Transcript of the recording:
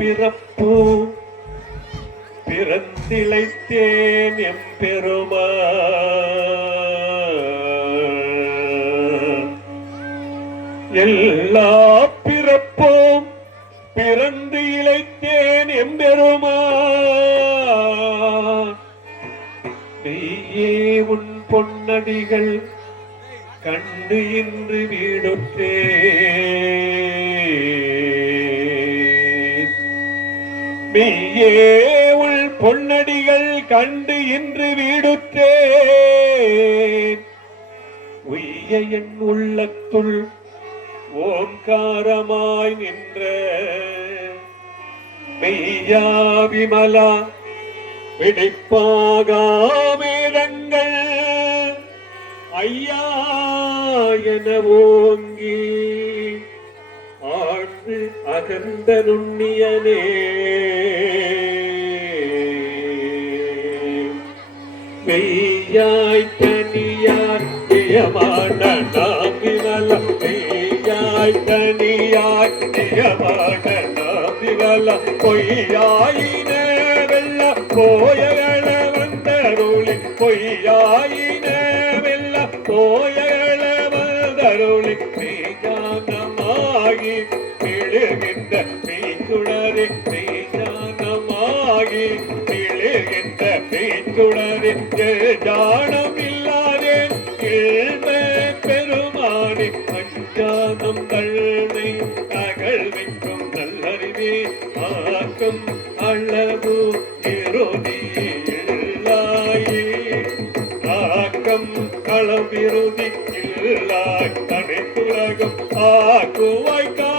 பிறப்பு பிறந்திழைத்தேன் எம்பெருமா எல்லா பிறப்போம் பிறந்து இழைத்தேன் எம்பெருமா மெய்யே உன் பொன்னடிகள் கண்டு இன்று வீடுற்றே மெய்யே உள் பொன்னடிகள் கண்டு இன்று வீடுற்றேன் உய்ய என் உள்ளத்துள் ஓங்காரமாய் நின்ற மெய்யா விமலா பிடிப்பாகாமேதங்கள் ஐயா என ஓங்கி ஆழ்ந்து அகந்த நுண்ணியனே மெய்யாய் தனியார் நியமான நாம் விமல மெய்யாய் தனியாய் நியமான நாம் விமல பொய்யாயின வெல்ல போயகள வந்தருளி பொய்யாயின வெல்ல போயகள வந்தருளி மெய்ஞானமாகி விழுகின்ற மெய்த்துணரே மெய்ஞானமாகி விழுகின்ற மெய்த்துணரே ஜானம் இல்லாதேன் கேள்மை பெருமானே அஞ்ஞானம் தள்மை அகழ்விக்கும் நல்லறிவே ஆக்கம் அளவு இறுதியில்லாயே ஆக்கம் களவிறுதி இல்லாய் தனித்துலகம் ஆக்குவாய்க்கா